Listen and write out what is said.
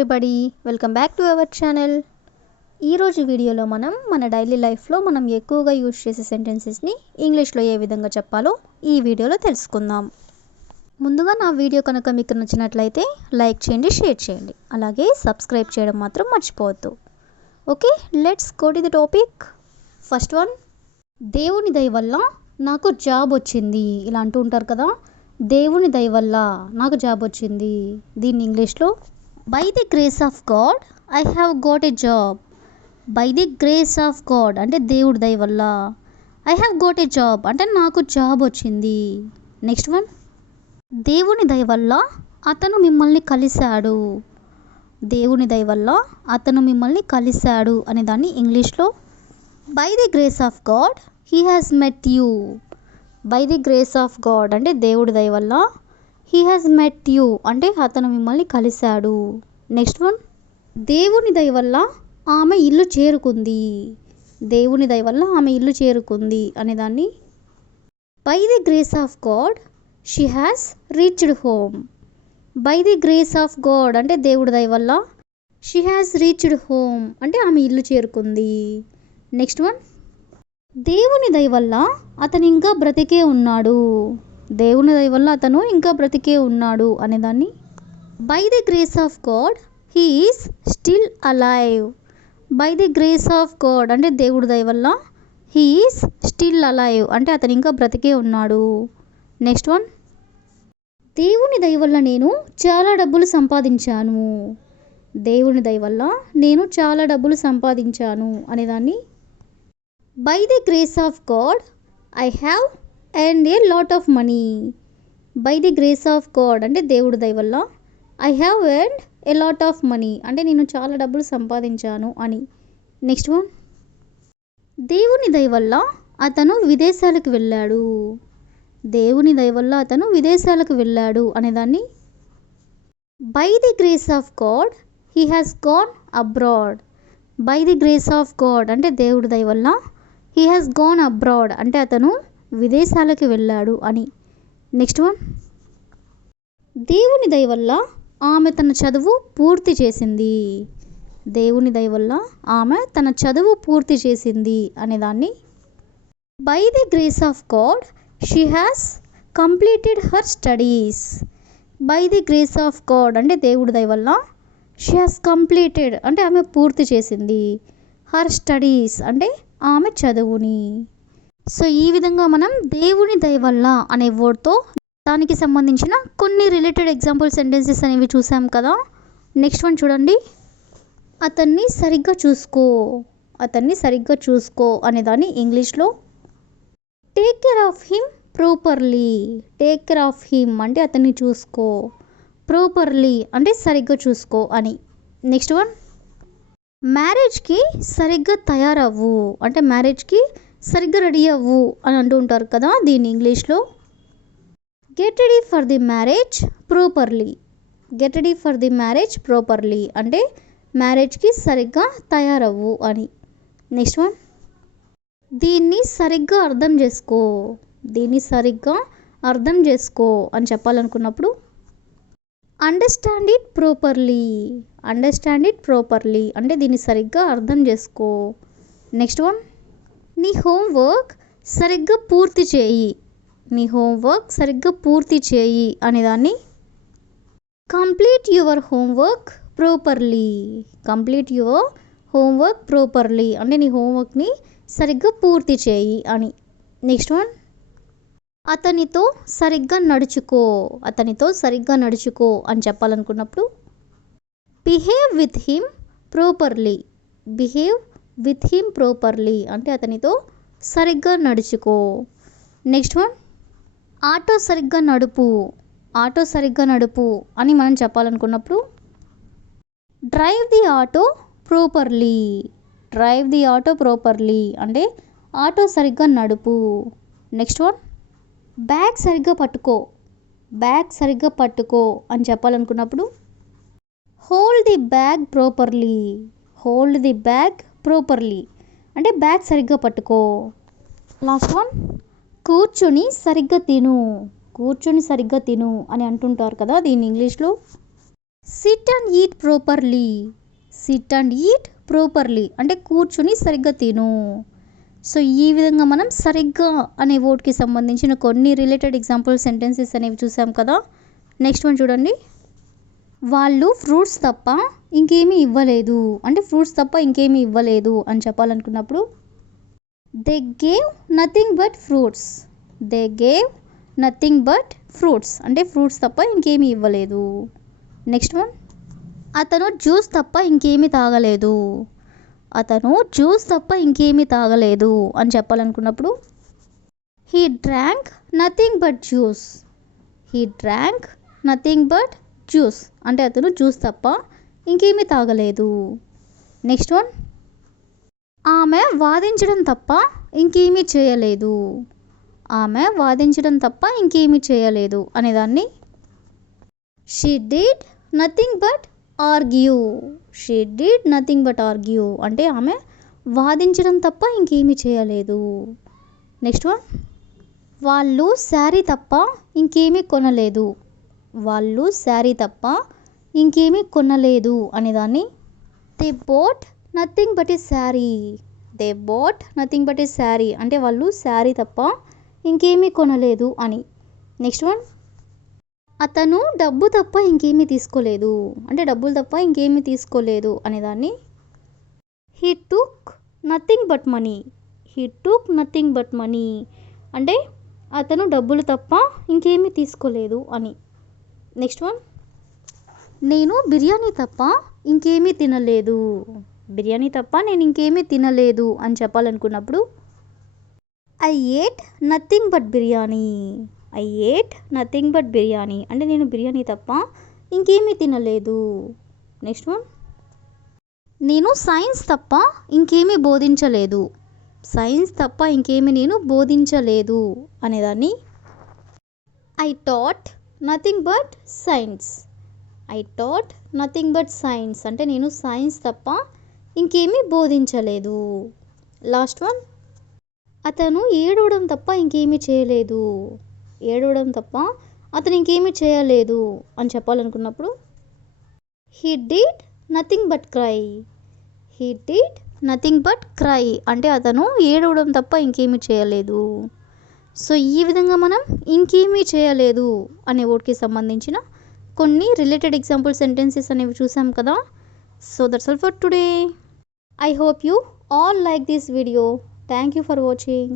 Everybody, welcome back to our channel. ఈరోజు వీడియోలో మన డైలీ లైఫ్లో మనం ఎక్కువగా యూజ్ చేసే సెంటెన్సెస్ని ఇంగ్లీష్లో ఏ విధంగా చెప్పాలో ఈ వీడియోలో తెలుసుకుందాం. ముందుగా నా వీడియో కనుక మీకు నచ్చినట్లయితే లైక్ చేయండి, షేర్ చేయండి, అలాగే సబ్స్క్రైబ్ చేయడం మాత్రం మర్చిపోవద్దు. Okay, let's go to the topic. First one, దేవుని దయ వల్ల నాకు జాబ్ వచ్చింది. ఇలా అంటూ ఉంటారు కదా, దేవుని దయ వల్ల నాకు జాబ్ వచ్చింది. దీన్ని ఇంగ్లీష్లో by the grace of God I have got a job. By the grace of God అంటే దేవుడి దయ వల్ల, I have got a job అంటే నాకు జాబ్ వచ్చింది. నెక్స్ట్ వన్, దేవుని దయ వల్ల అతను మిమ్మల్ని కలిశాడు. దేవుని దయ వల్ల అతను మిమ్మల్ని కలిశాడు అనే దాన్ని ఇంగ్లీష్లో by the grace of God he has met you. By the grace of God అంటే దేవుడి దయ వల్ల, హీ హ్యాస్ మెట్ యూ అంటే అతను మిమ్మల్ని కలిశాడు. నెక్స్ట్ వన్, దేవుని దయ వల్ల ఆమె ఇల్లు చేరుకుంది. దేవుని దయ వల్ల ఆమె ఇల్లు చేరుకుంది అనేదాన్ని by the grace of God she has reached home. By the grace of God అంటే దేవుడి దయ వల్ల, షీ హ్యాస్ రీచ్డ్ హోమ్ అంటే ఆమె ఇల్లు చేరుకుంది. నెక్స్ట్ వన్, దేవుని దయ వల్ల అతను ఇంకా బ్రతికే ఉన్నాడు. దేవుని దయ వల్ల అతను ఇంకా బ్రతికే ఉన్నాడు అనేదాన్ని by the grace of God he is still alive. By the grace of God అంటే దేవుడి దయ వల్ల, హీ ఈస్ స్టిల్ అలైవ్ అంటే అతను ఇంకా బ్రతికే ఉన్నాడు. నెక్స్ట్ వన్, దేవుని దయ వల్ల నేను చాలా డబ్బులు సంపాదించాను. దేవుని దయ వల్ల నేను చాలా డబ్బులు సంపాదించాను అనేదాన్ని by the grace of God I have earned a lot of money. By the grace of God అంటే దేవుడి దయ వల్ల, I have earned a lot of money అంటే నేను చాలా డబ్బులు సంపాదించాను అని. నెక్స్ట్ వన్, దేవుని దయ వల్ల అతను విదేశాలకు వెళ్ళాడు. దేవుని దయ వల్ల అతను విదేశాలకు వెళ్ళాడు అనేదాన్ని by the grace of God he has gone abroad. By the grace of God అంటే దేవుడి దయ వల్ల, హీ హ్యాస్ గాన్ అబ్రాడ్ అంటే అతను విదేశాలకు వెళ్ళాడు అని. నెక్స్ట్ వన్, దేవుని దయ వల్ల ఆమె తన చదువు పూర్తి చేసింది. దేవుని దయ వల్ల ఆమె తన చదువు పూర్తి చేసింది అనేదాన్ని by the grace of God she has completed her studies. By the grace of God అంటే దేవుడి దయ వల్ల, షీ హ్యాస్ కంప్లీటెడ్ అంటే ఆమె పూర్తి చేసింది, హర్ స్టడీస్ అంటే ఆమె చదువుని. సో ఈ విధంగా మనం దేవుని దయ వల్ల అనే వర్డ్తో దానికి సంబంధించిన కొన్ని రిలేటెడ్ ఎగ్జాంపుల్ సెంటెన్సెస్ అనేవి చూసాం కదా. నెక్స్ట్ వన్ చూడండి, అతన్ని సరిగ్గా చూసుకో. అతన్ని సరిగ్గా చూసుకో అనేదాన్ని ఇంగ్లీష్లో take care of him properly. Take care of him అంటే అతన్ని చూసుకో, ప్రాపర్లీ అంటే సరిగ్గా చూసుకో అని. నెక్స్ట్ వన్, మ్యారేజ్కి సరిగ్గా తయారవ్వు అంటే మ్యారేజ్కి సరిగ్గా రెడీ అవ్వు అని అంటూ ఉంటారు కదా. దీన్ని ఇంగ్లీష్లో get ready for the marriage properly. Get ready for the marriage properly అంటే మ్యారేజ్కి సరిగ్గా తయారవ్వు అని. నెక్స్ట్ వన్, దీన్ని సరిగ్గా అర్థం చేసుకో. దీన్ని సరిగ్గా అర్థం చేసుకో అని చెప్పాలనుకున్నప్పుడు understand it properly. Understand it properly అంటే దీన్ని సరిగ్గా అర్థం చేసుకో. నెక్స్ట్ వన్, నీ హోంవర్క్ సరిగ్గా పూర్తి చేయి. నీ హోంవర్క్ సరిగ్గా పూర్తి చేయి అనేదాన్ని complete your homework properly. Complete your homework properly అంటే నీ హోంవర్క్ని సరిగ్గా పూర్తి చేయి అని. నెక్స్ట్ వన్, అతనితో సరిగ్గా నడుచుకో. అతనితో సరిగ్గా నడుచుకో అని చెప్పాలనుకున్నప్పుడు behave with him properly. Behave with him properly అంటే అతనితో సరిగ్గా నడుచుకో. నెక్స్ట్ వన్, ఆటో సరిగ్గా నడుపు. ఆటో సరిగ్గా నడుపు అని మనం చెప్పాలనుకున్నప్పుడు drive the auto properly. Drive the auto properly అంటే ఆటో సరిగ్గా నడుపు. నెక్స్ట్ వన్, బ్యాగ్ సరిగ్గా పట్టుకో. బ్యాగ్ సరిగ్గా పట్టుకో అని చెప్పాలనుకున్నప్పుడు hold the bag properly. Hold the bag properly అంటే బ్యాగ్ సరిగ్గా పట్టుకో. లాస్ట్ వన్, కూర్చొని సరిగ్గా తిను. కూర్చొని సరిగ్గా తిను అని అంటుంటారు కదా. దీన్ని ఇంగ్లీష్లో SIT and eat properly. SIT and eat properly అంటే కూర్చుని సరిగ్గా తిను. సో ఈ విధంగా మనం సరిగ్గా అనే వర్డ్కి సంబంధించిన కొన్ని రిలేటెడ్ ఎగ్జాంపుల్ సెంటెన్సెస్ అనేవి చూసాం కదా. నెక్స్ట్ వన్ చూడండి. వాళ్ళు ఫ్రూట్స్ తప్ప ఇంకేమీ ఇవ్వలేదు అంటే ఫ్రూట్స్ తప్ప ఇంకేమీ ఇవ్వలేదు అని చెప్పాలనుకున్నప్పుడు they gave nothing but fruits. They gave nothing but fruits అంటే ఫ్రూట్స్ తప్ప ఇంకేమీ ఇవ్వలేదు. Next one. అతను జ్యూస్ తప్ప ఇంకేమీ తాగలేదు. అతను జ్యూస్ తప్ప ఇంకేమీ తాగలేదు అని చెప్పాలనుకున్నప్పుడు he drank nothing but juice. He drank nothing but juice అంటే అతను జ్యూస్ తప్ప ఇంకేమీ తాగలేదు. Next one. ఆమె వాదించడం తప్ప ఇంకేమీ చేయలేదు. ఆమె వాదించడం తప్ప ఇంకేమీ చేయలేదు అనేదాన్ని she did nothing but argue. She did nothing but argue అంటే ఆమె వాదించడం తప్ప ఇంకేమీ చేయలేదు. Next one. వాళ్ళు శారీ తప్ప ఇంకేమీ కొనలేదు. వాళ్ళు శారీ తప్ప ఇంకేమీ కొనలేదు అనేదాన్ని they bought nothing but a sari. They bought nothing but a sari అంటే వాళ్ళు శారీ తప్ప ఇంకేమీ కొనలేదు అని. Next one. అతను డబ్బు తప్ప ఇంకేమీ తీసుకోలేదు అంటే డబ్బులు తప్ప ఇంకేమీ తీసుకోలేదు అనేదాన్ని he took nothing but money. He took nothing but money అంటే అతను డబ్బులు తప్ప ఇంకేమీ తీసుకోలేదు అని. Next one. నేను బిర్యానీ తప్ప ఇంకేమీ తినలేదు. బిర్యానీ తప్ప నేను ఇంకేమీ తినలేదు అని చెప్పాలనుకున్నప్పుడు I ate nothing but biryani. I ate nothing but biryani అంటే నేను బిర్యానీ తప్ప ఇంకేమీ తినలేదు. Next one. నేను సైన్స్ తప్ప ఇంకేమీ బోధించలేదు. సైన్స్ తప్ప ఇంకేమీ నేను బోధించలేదు అనేదాన్ని I taught nothing but science. I taught nothing but science అంటే నేను సైన్స్ తప్ప ఇంకేమీ బోధించలేదు. Last one. అతను ఏడవడం తప్ప ఇంకేమీ చేయలేదు. ఏడవడం తప్ప అతను ఇంకేమీ చేయలేదు అని చెప్పాలనుకున్నప్పుడు he did nothing but cry. He did nothing but cry అంటే అతను ఏడవడం తప్ప ఇంకేమీ చేయలేదు. సో ఈ విధంగా మనం ఇంకేమీ చేయలేదు అనే వర్డ్కి సంబంధించిన కొన్ని రిలేటెడ్ ఎగ్జాంపుల్ సెంటెన్సెస్ అనేవి చూసాం కదా. So that's all for today. I hope you all like this video. Thank you for watching.